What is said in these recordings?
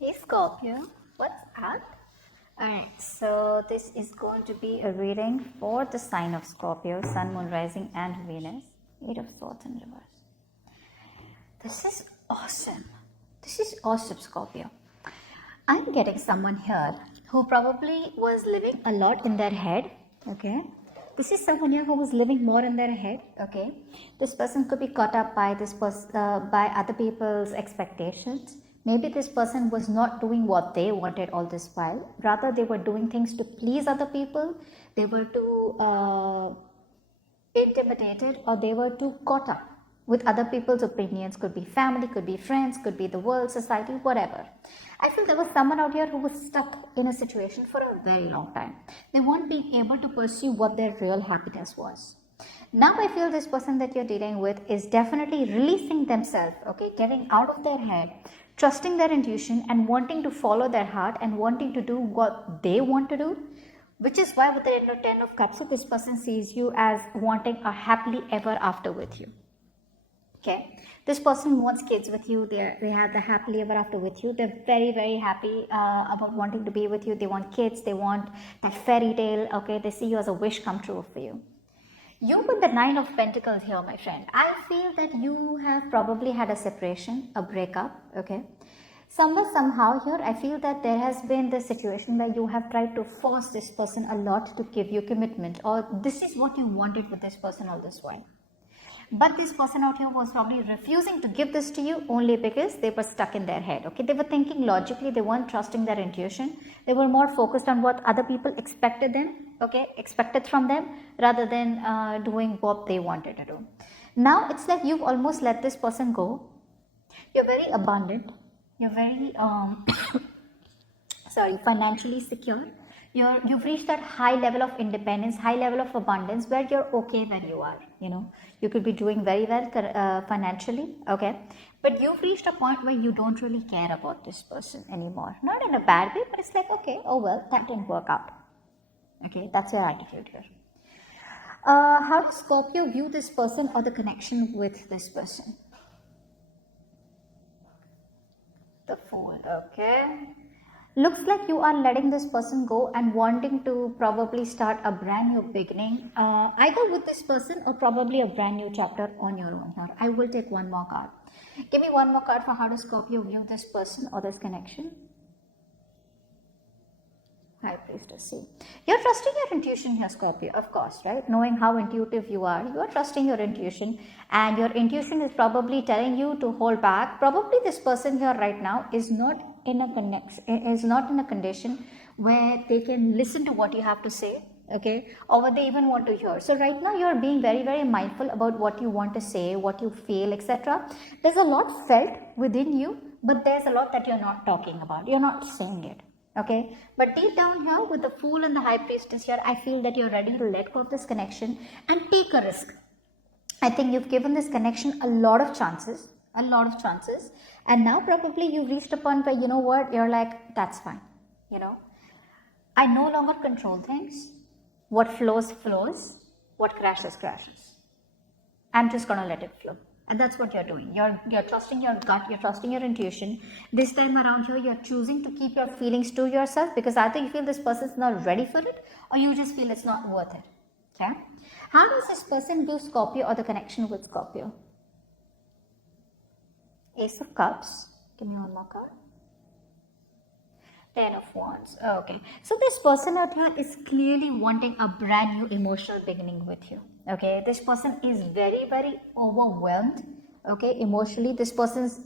Hey Scorpio, what's up? Alright, so this is going to be a reading for the sign of Scorpio, Sun, Moon, Rising, and Venus. Eight of Swords in reverse. This is awesome. This is awesome, Scorpio. I'm getting someone here who probably was living a lot in their head, okay? This is someone here who was living more in their head, okay? This person could be caught up by by other people's expectations. Maybe this person was not doing what they wanted all this while. Rather, they were doing things to please other people. They were too intimidated, or they were too caught up with other people's opinions. Could be family, could be friends, could be the world, society, whatever. I feel there was someone out here who was stuck in a situation for a very long time. They weren't being able to pursue what their real happiness was. Now I feel this person that you're dealing with is definitely releasing themselves, okay, getting out of their head, trusting their intuition and wanting to follow their heart and wanting to do what they want to do. Which is why with the Ten of Cups, this person sees you as wanting a happily ever after with you. Okay, this person wants kids with you. They have the happily ever after with you. They're very, very happy about wanting to be with you. They want kids. They want that fairy tale. Okay, they see you as a wish come true for you. You with the Nine of Pentacles here, my friend. I feel that you have probably had a separation, a breakup. Okay, somewhere somehow here I feel that there has been the situation where you have tried to force this person a lot to give you commitment, or this is what you wanted with this person all this while. But this person out here was probably refusing to give this to you only because they were stuck in their head. Okay, they were thinking logically, they weren't trusting their intuition. They were more focused on what other people expected them, okay, expected from them, rather than doing what they wanted to do. Now it's like you've almost let this person go. You're very abundant. You're very financially secure. You've reached that high level of independence, high level of abundance, where you're okay where you are. You could be doing very well financially, okay, but you've reached a point where you don't really care about this person anymore. Not in a bad way, but it's like, okay, oh well, that didn't work out. Okay, that's your attitude here. How does Scorpio view this person or the connection with this person? The Fool, okay. Looks like you are letting this person go and wanting to probably start a brand new beginning, either with this person or probably a brand new chapter on your own here. I will take one more card. Give me one more card for how does Scorpio view this person or this connection. High Priestess. See, you're trusting your intuition here, Scorpio, of course, right? Knowing how intuitive you are trusting your intuition, and your intuition is probably telling you to hold back. Probably this person here right now is not in a condition where they can listen to what you have to say, okay, or what they even want to hear. So right now you're being very, very mindful about what you want to say, what you feel, etc. There's a lot felt within you, but there's a lot that you're not talking about. You're not saying it. Okay, but deep down here with the Fool and the High Priestess here, I feel that you're ready to let go of this connection and take a risk. I think you've given this connection a lot of chances, and now probably you've reached a point where, you know what, you're like, that's fine. I no longer control things. What flows, what crashes, crashes. I'm just gonna let it flow. And that's what you're doing. You're trusting your gut, you're trusting your intuition. This time around here, you're choosing to keep your feelings to yourself, because either you feel this person's not ready for it, or you just feel it's not worth it. Okay? How does this person view Scorpio or the connection with Scorpio? Ace of Cups. Give me one more card. Ten of Wands. Okay. So this person out here is clearly wanting a brand new emotional beginning with you. Okay. This person is very, very overwhelmed. Okay. Emotionally, this person's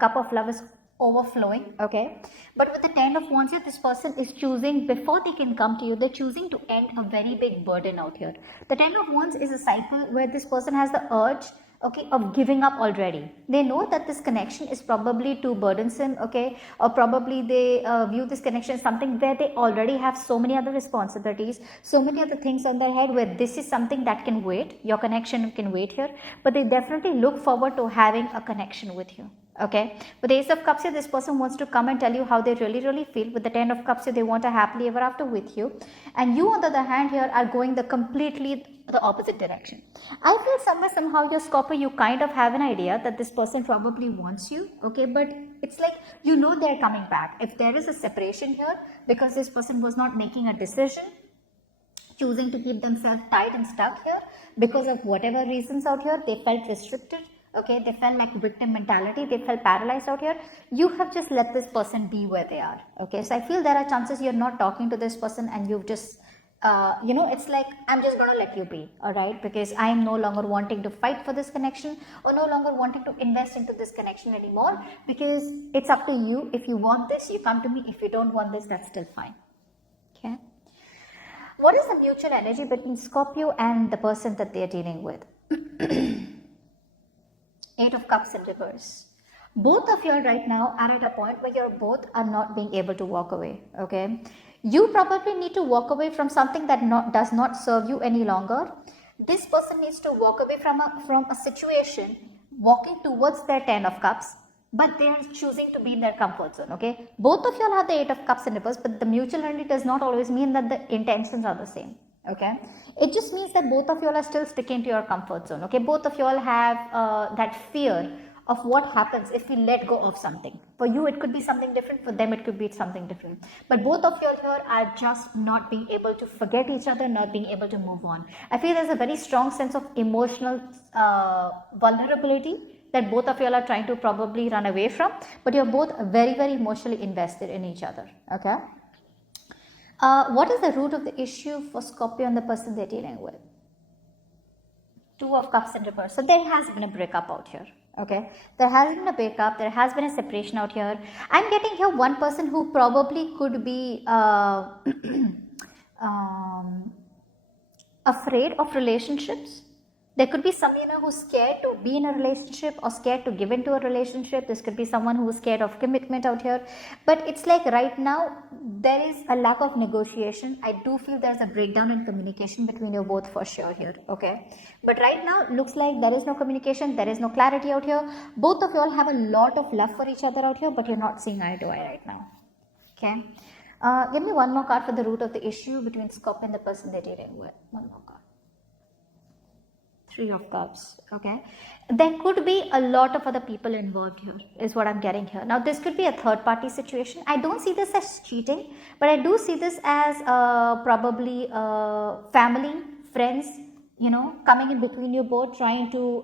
cup of love is overflowing. Okay. But with the Ten of Wands here, this person is choosing, before they can come to you, they're choosing to end a very big burden out here. The Ten of Wands is a cycle where this person has the urge, okay, of giving up already. They know that this connection is probably too burdensome, okay, or probably they view this connection as something where they already have so many other responsibilities, so many other things on their head, where this is something that can wait. Your connection can wait here, but they definitely look forward to having a connection with you. Okay, with the Ace of Cups here, this person wants to come and tell you how they really, really feel. With the Ten of Cups here, they want a happily ever after with you. And you, on the other hand, here are going completely the opposite direction. I feel somewhere, somehow, your Scorpio, you kind of have an idea that this person probably wants you, okay, but it's like, you know, they're coming back. If there is a separation here because this person was not making a decision, choosing to keep themselves tied and stuck here because of whatever reasons out here, they felt restricted, okay, they felt like victim mentality, they felt paralyzed out here. You have just let this person be where they are, okay. So I feel there are chances you're not talking to this person and you've just you know, it's like, I'm just gonna let you be, all right, because I am no longer wanting to fight for this connection or no longer wanting to invest into this connection anymore, because it's up to you. If you want this, you come to me. If you don't want this, that's still fine, okay. What is the mutual energy between Scorpio and the person that they are dealing with? Eight of Cups in reverse. Both of you right now are at a point where you're both are not being able to walk away, okay. You probably need to walk away from something that does not serve you any longer. This person needs to walk away from a situation, walking towards their 10 of Cups, but they are choosing to be in their comfort zone, okay. Both of you all have the 8 of Cups in reverse, but the mutual energy does not always mean that the intentions are the same, okay. It just means that both of you all are still sticking to your comfort zone, okay. Both of you all have that fear of what happens if we let go of something. For you, it could be something different. For them, it could be something different. But both of you here are just not being able to forget each other, not being able to move on. I feel there's a very strong sense of emotional vulnerability that both of you are trying to probably run away from. But you're both very, very emotionally invested in each other. Okay. What is the root of the issue for Scorpio and the person they're dealing with? 2 of Cups in reverse. So there has been a breakup out here. Okay, there has been a breakup, there has been a separation out here. I'm getting here one person who probably could be afraid of relationships. There could be someone who's scared to be in a relationship or scared to give into a relationship. This could be someone who's scared of commitment out here. But it's like right now, there is a lack of negotiation. I do feel there's a breakdown in communication between you both for sure here, okay? But right now, looks like there is no communication, there is no clarity out here. Both of you all have a lot of love for each other out here, but you're not seeing eye to eye right now, okay? Give me one more card for the root of the issue between Scorpio and the person they're dealing with. One more card. 3 of Cups, okay. There could be a lot of other people involved here, is what I'm getting here. Now, this could be a third party situation. I don't see this as cheating, but I do see this as probably family, friends, you know, coming in between you both, trying to,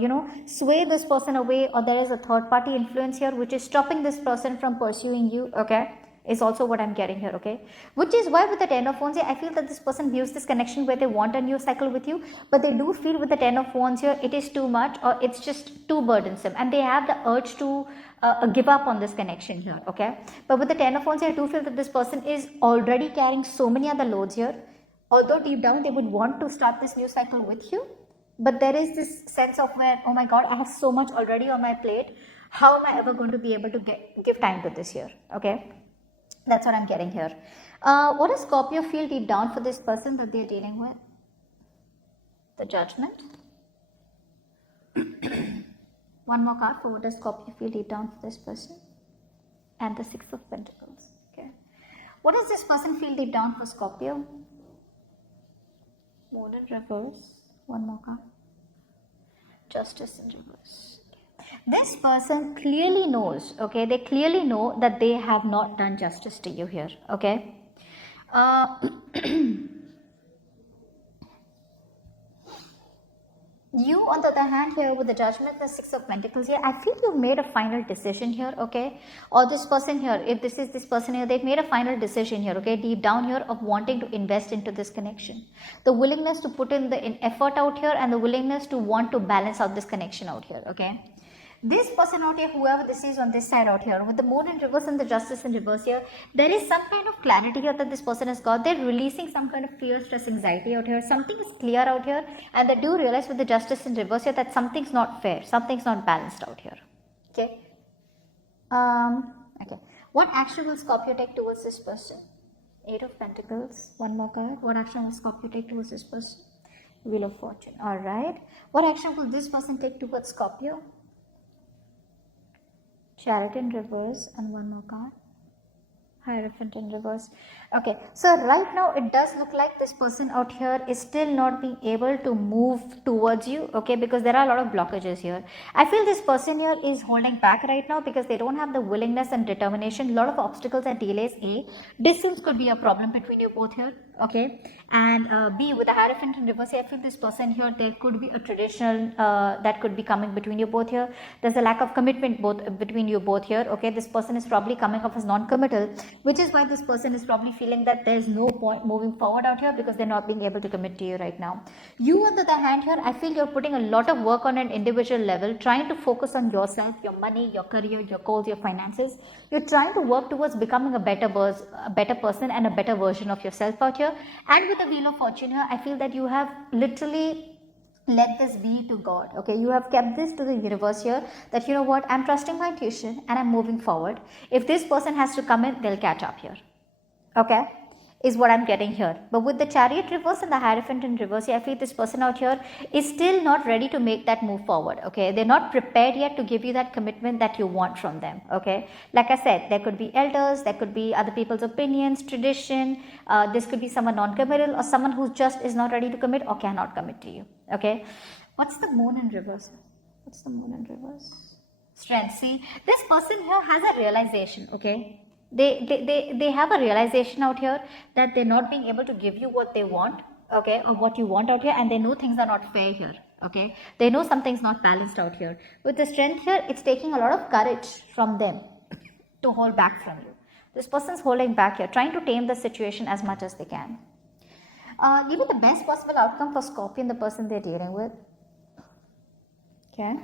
you know, sway this person away, or there is a third party influence here, which is stopping this person from pursuing you, okay. Is also what I'm getting here, okay. Which is why with the 10 of Wands here, I feel that this person views this connection where they want a new cycle with you, but they do feel with the 10 of Wands here, it is too much or it's just too burdensome, and they have the urge to give up on this connection here, okay. But with the 10 of Wands here, I do feel that this person is already carrying so many other loads here, although deep down they would want to start this new cycle with you, but there is this sense of where, oh my god, I have so much already on my plate, how am I ever going to be able to give time to this here, okay. That's what I'm getting here. What does Scorpio feel deep down for this person that they're dealing with? The Judgment. One more card for what does Scorpio feel deep down for this person? And the 6 of Pentacles. Okay. What does this person feel deep down for Scorpio? Moon in reverse. One more card. Justice in reverse. This person clearly knows, okay, they clearly know that they have not done justice to you here, okay. You, on the other hand, here with the Judgment, the 6 of Pentacles here, I feel you've made a final decision here, okay. Or this person here, if this is this person here, they've made a final decision here, okay, deep down here of wanting to invest into this connection. The willingness to put in the effort out here and the willingness to want to balance out this connection out here, okay. This person out here, whoever this is on this side out here, with the Moon in reverse and the Justice in reverse here, there is some kind of clarity here that this person has got. They're releasing some kind of fear, stress, anxiety out here. Something is clear out here, and they do realize with the Justice in reverse here that something's not fair, something's not balanced out here. Okay. Okay. What action will Scorpio take towards this person? 8 of Pentacles. One more card. What action will Scorpio take towards this person? Wheel of Fortune. All right. What action will this person take towards Scorpio? Chariot in reverse and one more card. Hierophant in reverse. Okay, so right now it does look like this person out here is still not being able to move towards you, okay, because there are a lot of blockages here. I feel this person here is holding back right now because they don't have the willingness and determination. A lot of obstacles and delays. A, distance could be a problem between you both here, okay, and B, with the Hierophant in reverse, I feel this person here, there could be a traditional that could be coming between you both here. There's a lack of commitment both between you both here, okay. This person is probably coming off as non-committal, which is why this person is probably feeling that there's no point moving forward out here because they're not being able to commit to you right now. You, on the other hand here, I feel you're putting a lot of work on an individual level, trying to focus on yourself, your money, your career, your goals, your finances. You're trying to work towards becoming a better person and a better version of yourself out here. And with the Wheel of Fortune here, I feel that you have literally let this be to God, okay. You have kept this to the universe here, that you know what, I'm trusting my intuition and I'm moving forward. If this person has to come in, they'll catch up here, okay, is what I'm getting here. But with the Chariot reverse and the Hierophant in reverse, I feel this person out here is still not ready to make that move forward, okay. They're not prepared yet to give you that commitment that you want from them, okay. Like I said, there could be elders, there could be other people's opinions, tradition, this could be someone non-committal or someone who just is not ready to commit or cannot commit to you, okay. What's the Moon in reverse? What's the Moon in reverse? Strength. See, this person here has a realization, okay. They have a realization out here that they're not being able to give you what they want, okay, or what you want out here, and they know things are not fair here, okay. They know something's not balanced out here. With the Strength here, it's taking a lot of courage from them to hold back from you. This person's holding back here, trying to tame the situation as much as they can. Give it the best possible outcome for Scorpion, the person they're dealing with, okay.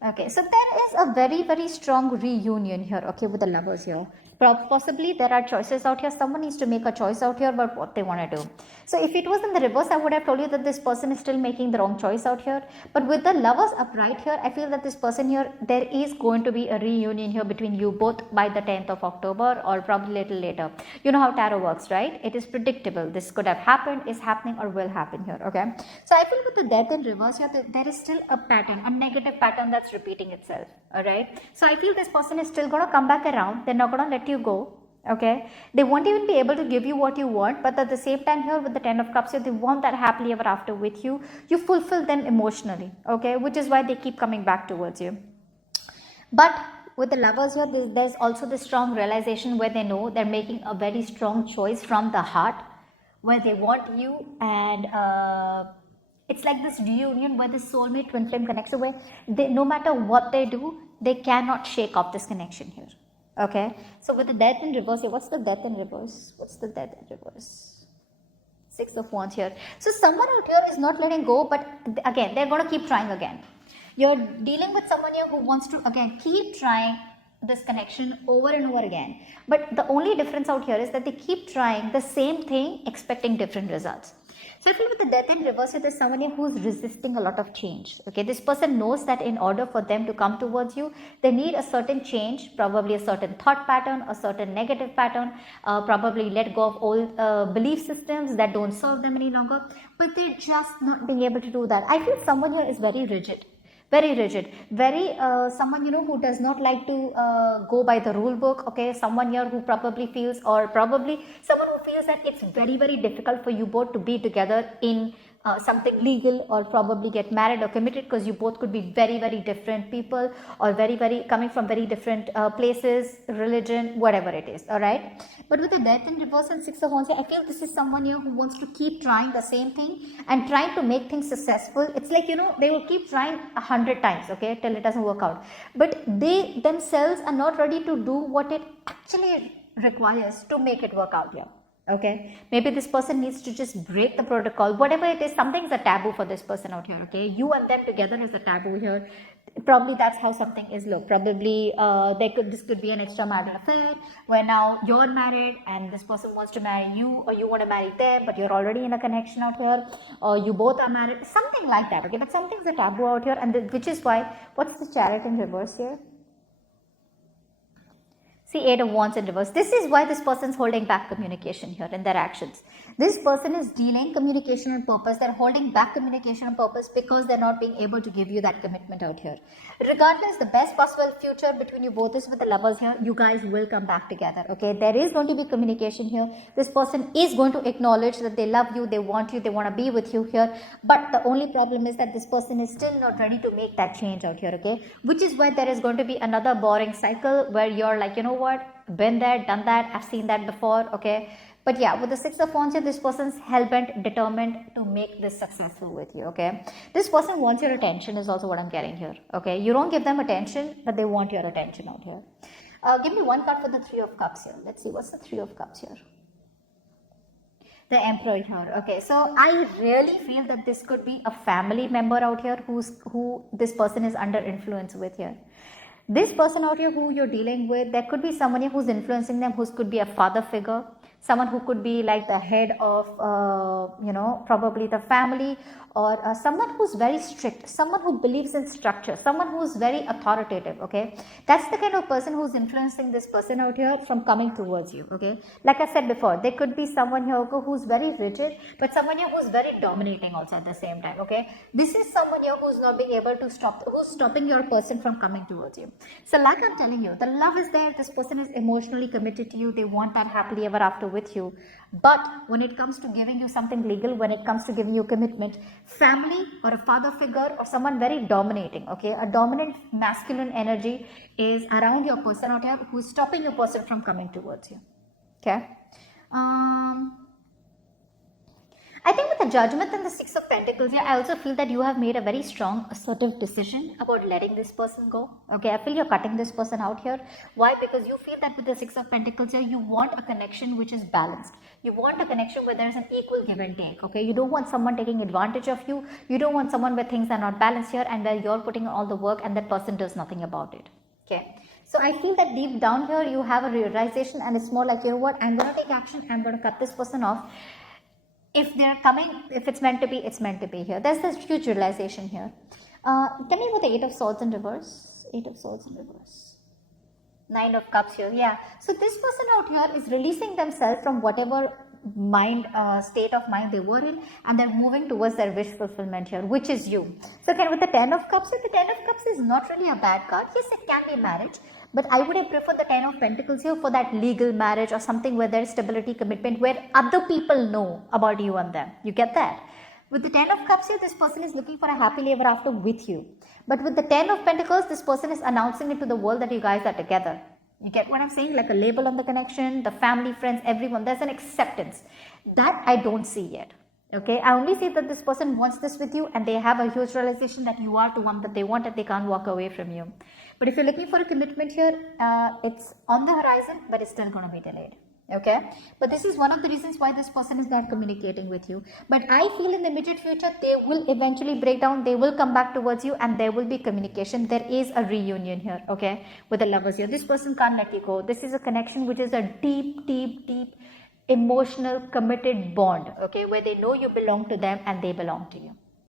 Okay, so there is a very, very strong reunion here, okay, with the Lovers here. Possibly there are choices out here. Someone needs to make a choice out here about what they want to do. So if it was in the reverse, I would have told you that this person is still making the wrong choice out here. But with the Lovers upright here, I feel that this person here, there is going to be a reunion here between you both by the 10th of October or probably a little later. You know how tarot works, right? It is predictable. This could have happened, is happening, or will happen here, okay? So I feel with the Death in reverse here, there is still a pattern, a negative pattern that's repeating itself, all right? So I feel this person is still going to come back around. They're not going to let you go, okay. They won't even be able to give you what you want, but at the same time here with the 10 of Cups here, they want that happily ever after with you. You fulfill them emotionally, okay, which is why they keep coming back towards you. But with the Lovers here, there's also this strong realization where they know they're making a very strong choice from the heart, where they want you, and it's like this reunion where the soulmate twin flame connects, where they, no matter what they do, they cannot shake off this connection here, okay. So with the Death in reverse here, what's the Death in reverse? What's the Death in reverse? Six of Wands here. So someone out here is not letting go, but again, they're going to keep trying again. You're dealing with someone here who wants to again keep trying this connection over and over again. But the only difference out here is that they keep trying the same thing, expecting different results. So I feel with the Death in reverse, there's someone here who's resisting a lot of change. Okay, this person knows that in order for them to come towards you, they need a certain change, probably a certain thought pattern, a certain negative pattern, probably let go of old belief systems that don't serve them any longer. But they're just not being able to do that. I feel someone here is very rigid. Very rigid, very someone who does not like to go by the rule book. Okay, someone here who probably feels, or probably someone who feels that it's very, very difficult for you both to be together in something legal, or probably get married or committed, because you both could be very, very different people, or very, very coming from very different places, religion, whatever it is. All right, but with the Death in reverse and Six of Wands, I feel this is someone here who wants to keep trying the same thing and trying to make things successful. It's like they will keep trying 100 times, okay, till it doesn't work out, but they themselves are not ready to do what it actually requires to make it work out here. Okay, maybe this person needs to just break the protocol, whatever it is. Something's a taboo for this person out here. Okay, you and them together is a taboo here. Probably that's how something is. Look, probably this could be an extramarital affair where now you're married and this person wants to marry you, or you want to marry them, but you're already in a connection out here, or you both are married, something like that. Okay, but something's a taboo out here, and which is why, what's the Chariot in reverse here? See, Eight of Wands in reverse. This is why this person's holding back communication here in their actions. This person is delaying communication on purpose. They're holding back communication on purpose because they're not being able to give you that commitment out here. Regardless, the best possible future between you both is with the Lovers here. You guys will come back together, okay? There is going to be communication here. This person is going to acknowledge that they love you, they want to be with you here. But the only problem is that this person is still not ready to make that change out here, okay? Which is why there is going to be another boring cycle where you're like, you know what, been there, done that, I've seen that before, okay? But yeah, with the Six of Wands here, this person's hell-bent, determined to make this successful with you, okay? This person wants your attention is also what I'm getting here, okay? You don't give them attention, but they want your attention out here. Give me one card for the Three of Cups here. Let's see, what's the Three of Cups here? The Emperor here. Okay, so I really feel that this could be a family member out here who this person is under influence with here. This person out here who you're dealing with, there could be someone here who's influencing them, who could be a father figure, someone who could be like the head of, probably the family, or someone who's very strict, someone who believes in structure, someone who's very authoritative, okay? That's the kind of person who's influencing this person out here from coming towards you, okay? Like I said before, there could be someone here who's very rigid, but someone here who's very dominating also at the same time, okay? This is someone here who's not being able to who's stopping your person from coming towards you. So like I'm telling you, the love is there, this person is emotionally committed to you, they want that happily ever after with you. But when it comes to giving you something legal, when it comes to giving you commitment, family or a father figure or someone very dominating, okay, a dominant masculine energy is around your person out here who's stopping your person from coming towards you, okay? I think with the Judgment and the Six of Pentacles here, I also feel that you have made a very strong assertive decision about letting this person go. Okay, I feel you're cutting this person out here. Why? Because you feel that with the Six of Pentacles here, you want a connection which is balanced. You want a connection where there is an equal give and take. Okay, you don't want someone taking advantage of you. You don't want someone where things are not balanced here and where you're putting all the work and that person does nothing about it. Okay. So I feel that deep down here, you have a realization and it's more like, you know what, I'm going to take action. I'm going to cut this person off. If they're coming, if it's meant to be, it's meant to be here. There's this huge realization here. Tell me about the Eight of Swords in reverse. Eight of Swords in reverse. Nine of Cups here. Yeah. So this person out here is releasing themselves from whatever state of mind they were in, and they're moving towards their wish fulfillment here, which is you. So again, with the Ten of Cups, the Ten of Cups is not really a bad card. Yes, it can be marriage. But I would have preferred the Ten of Pentacles here for that legal marriage or something where there is stability, commitment, where other people know about you and them. You get that? With the Ten of Cups here, this person is looking for a happily ever after with you. But with the Ten of Pentacles, this person is announcing it to the world that you guys are together. You get what I'm saying? Like a label on the connection, the family, friends, everyone. There's an acceptance. That I don't see yet. Okay, I only see that this person wants this with you and they have a huge realization that you are the one that they want and they can't walk away from you. But if you're looking for a commitment here, it's on the horizon, but it's still going to be delayed. Okay, but this is one of the reasons why this person is not communicating with you. But I feel in the immediate future, they will eventually break down, they will come back towards you and there will be communication. There is a reunion here, okay, with the Lovers here. This person can't let you go. This is a connection which is a deep, deep, deep emotional committed bond, okay, where they know you belong to them and they belong to you.